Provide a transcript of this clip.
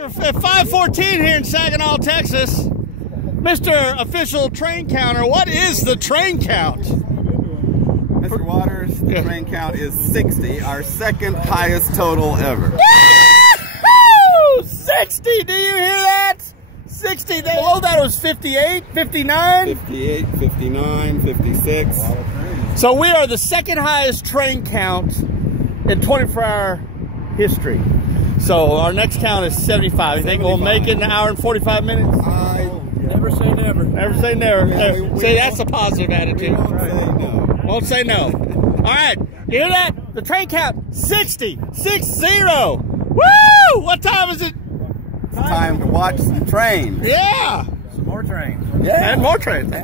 At 5:14 here in Saginaw, Texas. Mr. Official Train Counter, what is the train count? Mr. Waters, the train count is 60, our second highest total ever. Woo! 60, do you hear that? 60, below that was 58, 59? 58, 59, 56. So we are the second highest train count in 24-hour history. So our next count is 75. You think we'll make it in an hour and 45 minutes? Never say never. Never say never. Yeah, See, that's a positive attitude. Won't say no. Won't say no. All right, you hear that? The train count, 60. 60. Woo! What time is it? It's time to watch the train. Yeah. Some more trains. Yeah. And more trains.